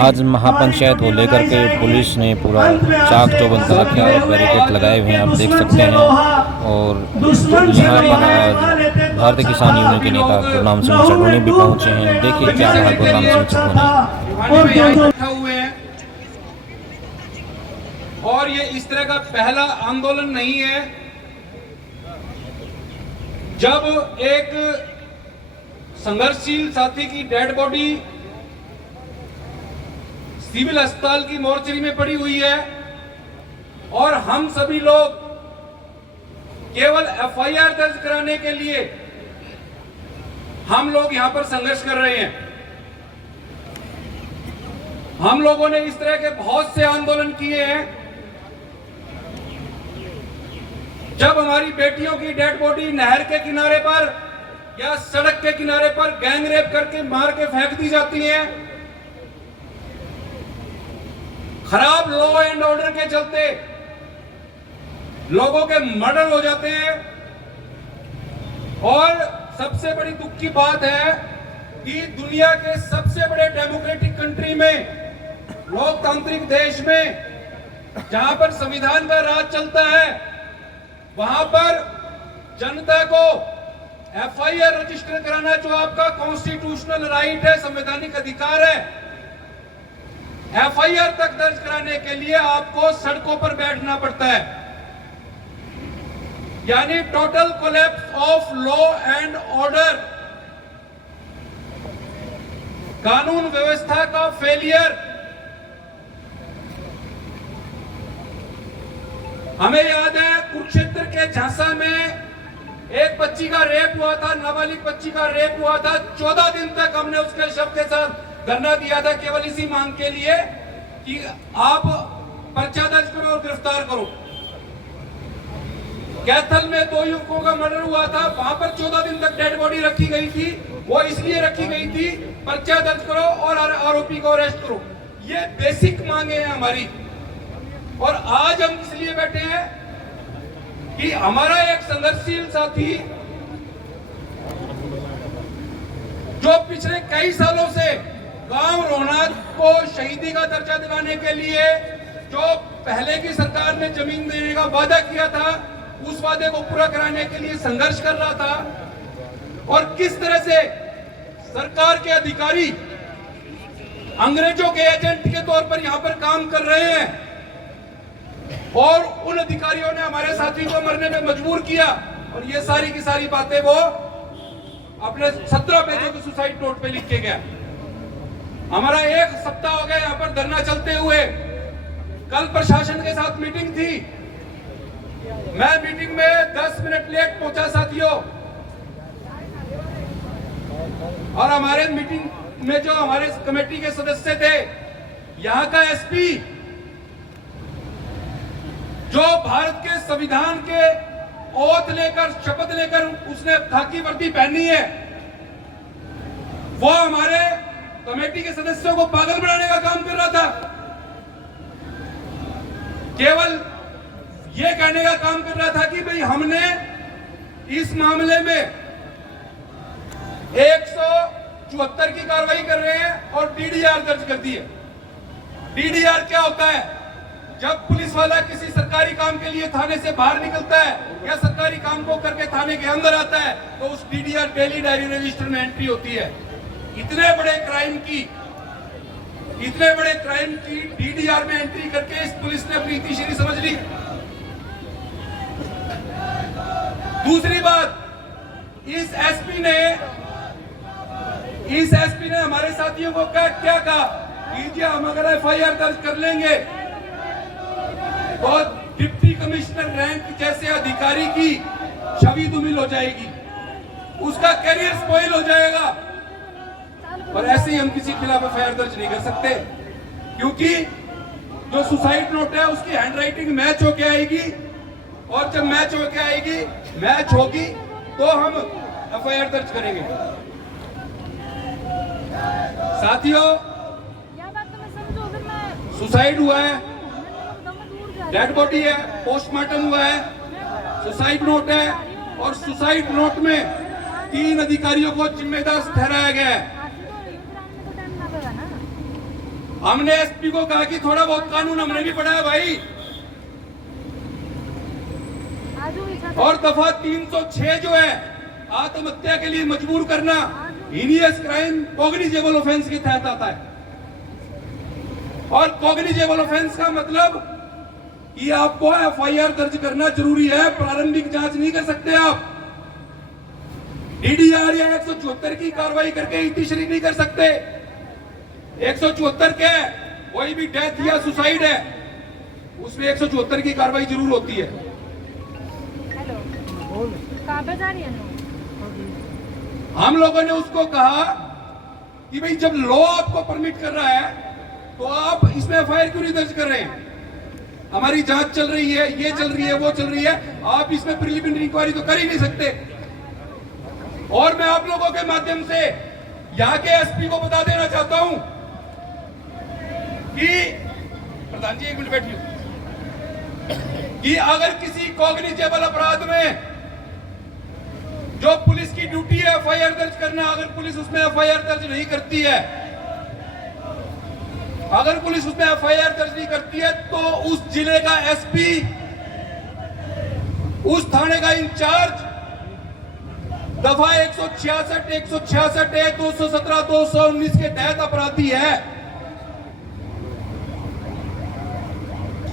आज महापंचायत को लेकर के पुलिस ने पूरा चाक चौबंद करा के बैरिकेड लगाए हुए हैं, आप देख सकते हैं। और यहाँ पर आज भारतीय किसान यूनियन के नेता गुरनाम सिंह चढ़ोनी भी पहुंचे हैं। देखिए क्या कहा गुरनाम सिंह चढ़ोनी। हुए हैं और ये इस तरह का पहला आंदोलन नहीं है। जब एक संघर्षशील साथी की डेड बॉडी सिविल अस्पताल की मोर्चरी में पड़ी हुई है और हम सभी लोग केवल एफआईआर दर्ज कराने के लिए हम लोग यहां पर संघर्ष कर रहे हैं। हम लोगों ने इस तरह के बहुत से आंदोलन किए हैं। जब हमारी बेटियों की डेड बॉडी नहर के किनारे पर या सड़क के किनारे पर गैंग रेप करके मार के फेंक दी जाती है, खराब लॉ एंड ऑर्डर के चलते लोगों के मर्डर हो जाते हैं। और सबसे बड़ी दुख की बात है कि दुनिया के सबसे बड़े डेमोक्रेटिक कंट्री में, लोकतांत्रिक देश में जहां पर संविधान का राज चलता है, वहां पर जनता को एफआईआर रजिस्टर कराना जो आपका कॉन्स्टिट्यूशनल राइट है, संवैधानिक अधिकार है, एफआईआर तक दर्ज कराने के लिए आपको सड़कों पर बैठना पड़ता है। यानी total collapse of law and order, कानून व्यवस्था का फेलियर। हमें याद है कुरुक्षेत्र के झांसा में एक बच्ची का रेप हुआ था, नाबालिग बच्ची का रेप हुआ था। 14 दिन तक हमने उसके शव के साथ धरना दिया था, केवल इसी मांग के लिए कि आप पर्चा दर्ज करो और गिरफ्तार करो। कैथल में 2 युवकों का मर्डर हुआ था, वहां पर 14 दिन तक डेड बॉडी रखी गई थी। वो इसलिए रखी गई थी, पर्चा दर्ज करो और आरोपी को अरेस्ट करो। ये बेसिक मांगे हैं हमारी। और आज हम इसलिए बैठे हैं कि हमारा एक संघर्षशील साथी जो पिछले कई सालों से गांव रोहनाथ को शहीदी का दर्जा दिलाने के लिए जो पहले की सरकार ने जमीन देने का वादा किया था, उस वादे को पूरा कराने के लिए संघर्ष कर रहा था। और किस तरह से सरकार के अधिकारी अंग्रेजों के एजेंट के तौर पर यहां पर काम कर रहे हैं और उन अधिकारियों ने हमारे साथी को मरने में मजबूर किया। और ये सारी की सारी बातें वो अपने 17 पेजों के सुसाइड नोट पे लिख के गया। हमारा 1 सप्ताह हो गया यहां पर धरना चलते हुए। कल प्रशासन के साथ मीटिंग थी, मैं मीटिंग में 10 मिनट लेट पहुंचा साथियों। और हमारे मीटिंग में जो हमारे कमेटी के सदस्य थे, यहां का एसपी जो भारत के संविधान के ओथ लेकर, शपथ लेकर उसने खाकी वर्दी पहनी है, वो हमारे कमेटी के सदस्यों को पागल बनाने का काम कर रहा था। केवल ये कहने का काम कर रहा था कि भाई हमने इस मामले में 174 की कार्रवाई कर रहे हैं और डीडीआर दर्ज कर दी है। डीडीआर क्या होता है? जब पुलिस वाला किसी सरकारी काम के लिए थाने से बाहर निकलता है या सरकारी काम को करके थाने के अंदर आता है, तो उस डीडीआर डेली डायरी रजिस्टर में एंट्री होती है। इतने बड़े क्राइम की डीडीआर में एंट्री करके इस पुलिस ने अपनी इतिश्री समझ ली। दूसरी बात, इस एसपी ने हमारे साथियों को क्या कहा कि हम अगर एफआईआर दर्ज कर लेंगे तो डिप्टी कमिश्नर रैंक जैसे अधिकारी की छवि धूमिल हो जाएगी, उसका करियर स्पॉइल हो जाएगा। और ऐसे ही हम किसी के खिलाफ एफआईआर दर्ज नहीं कर सकते, क्योंकि जो सुसाइड नोट है उसकी हैंडराइटिंग मैच होके आएगी। और जब मैच होगी तो हम एफआईआर दर्ज करेंगे। साथियों, सुसाइड हुआ है, डेड बॉडी है, पोस्टमार्टम हुआ है, सुसाइड नोट है और सुसाइड नोट में 3 अधिकारियों को जिम्मेदार ठहराया गया है। हमने एसपी को कहा कि थोड़ा बहुत कानून हमने भी पढ़ा है भाई। और दफा 306 जो है आत्महत्या के लिए मजबूर करना, हीनियस क्राइम कॉग्निजेबल ऑफेंस के तहत आता है। और कॉग्निजेबल ऑफेंस का मतलब कि आपको एफआईआर दर्ज करना जरूरी है, प्रारंभिक जांच नहीं कर सकते आप। डीडीआर या 174 की कार्रवाई करके इतिश्री नहीं कर सकते। 174 क्या है? कोई भी डेथ या सुसाइड है उसमें 174 की कार्रवाई जरूर होती है। कहाँ पे जा रही है? हम लोगों ने उसको कहा कि भाई जब लॉ आपको परमिट कर रहा है तो आप इसमें एफआईआर क्यों नहीं दर्ज कर रहे हैं? हमारी जांच चल रही है, ये चल रही है, वो चल रही है, आप इसमें प्रिलिमिनरी इंक्वायरी तो कर ही नहीं सकते। और मैं आप लोगों के माध्यम से यहाँ के एसपी को बता देना चाहता हूं कि प्रधान जी 1 मिनट बैठिए, कि अगर किसी कॉग्निजेबल अपराध में जो पुलिस की ड्यूटी है एफआईआर दर्ज करना, अगर पुलिस उसमें एफआईआर दर्ज नहीं करती है, अगर पुलिस उसमें एफआईआर दर्ज नहीं करती है तो उस जिले का एसपी, उस थाने का इंचार्ज दफा 166, 166 है, 217, 219 के तहत अपराधी है।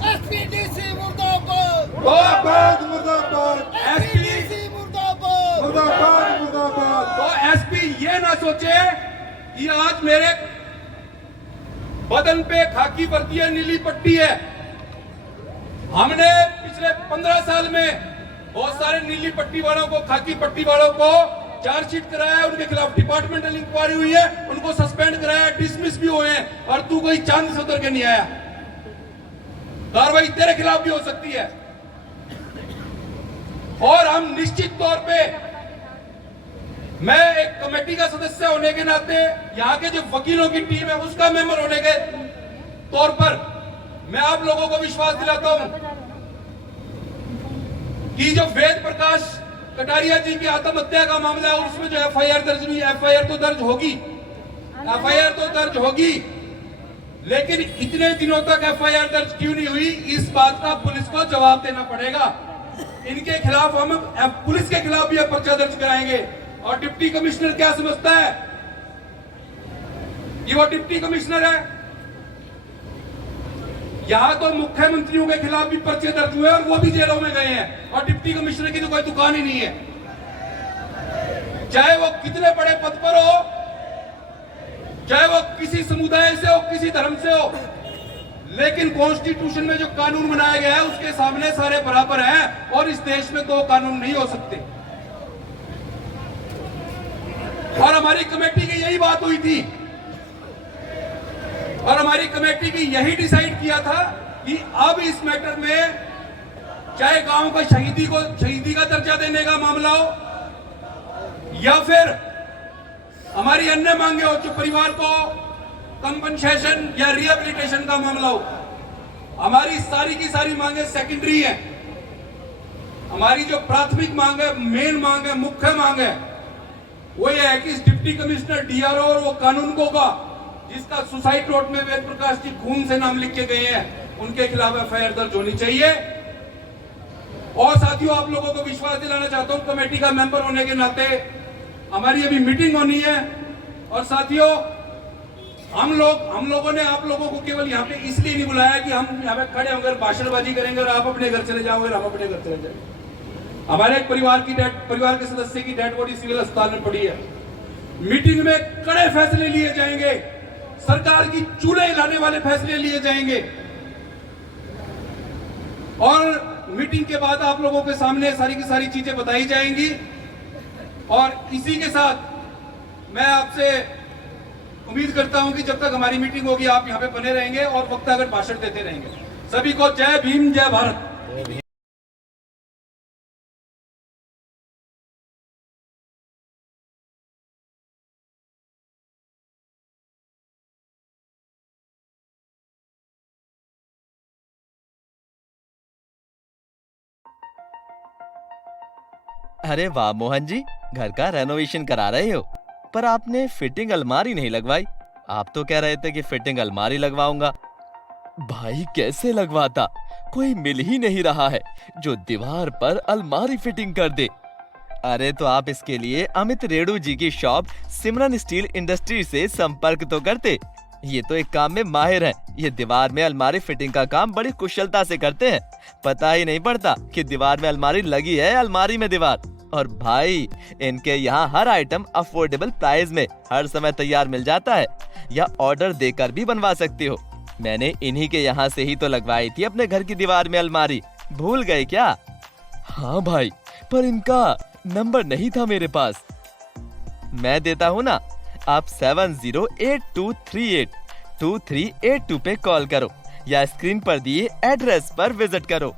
एसपीडीसी मुर्दाबाद, मुर्दाबाद मुर्दाबाद, एसपी मुर्दाबाद, मुर्दाबाद मुर्दाबाद। तो एसपी ये ना सोचे कि आज मेरे बदन पे खाकी वर्दी है, नीली पट्टी है। हमने पिछले 15 साल में बहुत सारे नीली पट्टी वालों को, खाकी पट्टी वालों को चार्जशीट कराया है, उनके खिलाफ डिपार्टमेंटल इंक्वायरी हुई है, उनको सस्पेंड कराया, डिसमिस भी हुए हैं। और तू कोई चांद से उतर के नहीं आया, कार्रवाई तेरे खिलाफ भी हो सकती है। और हम निश्चित तौर पे, मैं एक कमेटी का सदस्य होने के नाते, यहाँ के जो वकीलों की टीम है उसका मेंबर होने के तौर पर मैं आप लोगों को विश्वास दिलाता हूं कि जो वेद प्रकाश कटारिया जी की आत्महत्या का मामला है उसमें जो एफआईआर दर्ज नहीं, एफआईआर तो दर्ज होगी, एफआईआर तो दर्ज होगी, लेकिन इतने दिनों तक एफआईआर दर्ज क्यों नहीं हुई, इस बात का पुलिस को जवाब देना पड़ेगा। इनके खिलाफ हम पुलिस के खिलाफ भी पर्चा दर्ज कराएंगे। और डिप्टी कमिश्नर क्या समझता है कि वो डिप्टी कमिश्नर है? यहां तो मुख्यमंत्रियों के खिलाफ भी पर्चे दर्ज हुए और वो भी जेलों में गए हैं, और डिप्टी कमिश्नर की तो कोई दुकान ही नहीं है। चाहे वो कितने बड़े पद पर हो, चाहे वो किसी समुदाय से हो, किसी धर्म से हो, लेकिन कॉन्स्टिट्यूशन में जो कानून बनाया गया है उसके सामने सारे बराबर हैं, और इस देश में 2 कानून नहीं हो सकते। और हमारी कमेटी की यही बात हुई थी, और हमारी कमेटी की यही डिसाइड किया था कि अब इस मैटर में चाहे गांव का शहीदी का दर्जा देने का मामला हो, या फिर हमारी अन्य मांगे हो, जो परिवार को कंपनसेशन या रिहेबिलिटेशन का मामला हो, हमारी सारी की सारी मांगे सेकेंडरी है। हमारी जो प्राथमिक मांग है, मेन मांग है, मुख्य मांग है, वो ये है कि डिप्टी कमिश्नर, डीआरओ और वो कानूनगो का जिसका सुसाइड नोट में वेद प्रकाश जी खून से नाम लिख के गए हैं, उनके खिलाफ एफआईआर दर्ज होनी चाहिए। और साथियों, आप लोगों को विश्वास दिलाना चाहता हूं, कमेटी का मेंबर होने के नाते हमारी अभी मीटिंग होनी है। और साथियों, हम लोगों ने आप लोगों को केवल यहाँ पे इसलिए नहीं बुलाया कि हम यहाँ पे खड़े होकर भाषणबाजी करेंगे और आप अपने घर चले जाओगे, हम अपने घर चले जाएंगे। हमारे एक परिवार के सदस्य की डेड बॉडी सिविल अस्पताल में पड़ी है। मीटिंग में कड़े फैसले लिए जाएंगे, सरकार की चूल्हे हिलाने वाले फैसले लिए जाएंगे। और मीटिंग के बाद आप लोगों के सामने सारी की सारी चीजें बताई जाएंगी। और इसी के साथ मैं आपसे उम्मीद करता हूं कि जब तक हमारी मीटिंग होगी आप यहां पे बने रहेंगे और वक्त अगर भाषण देते रहेंगे। सभी को जय भीम, जय भारत। अरे वाह मोहन जी, घर का रेनोवेशन करा रहे हो, पर आपने फिटिंग अलमारी नहीं लगवाई आप तो कह रहे थे कि फिटिंग अलमारी लगवाऊंगा। भाई कैसे लगवाता, कोई मिल ही नहीं रहा है जो दीवार पर अलमारी फिटिंग कर दे। अरे तो आप इसके लिए अमित रेणु जी की शॉप सिमरन स्टील इंडस्ट्री से संपर्क तो करते। ये तो एक काम में माहिर हैं। ये दीवार में अलमारी फिटिंग का काम बड़ी कुशलता से करते हैं। पता ही नहीं पड़ता कि दीवार में अलमारी लगी है, अलमारी में दीवार। और भाई इनके यहाँ हर आइटम अफोर्डेबल प्राइस में हर समय तैयार मिल जाता है, या ऑर्डर देकर भी बनवा सकते हो। मैंने इन्हीं के यहाँ से ही तो लगवाई थी अपने घर की दीवार में अलमारी, भूल गए क्या? हाँ भाई, पर इनका नंबर नहीं था मेरे पास। मैं देता हूँ ना, आप 7082382382 पे कॉल करो या स्क्रीन पर दिए एड्रेस पर विजिट करो।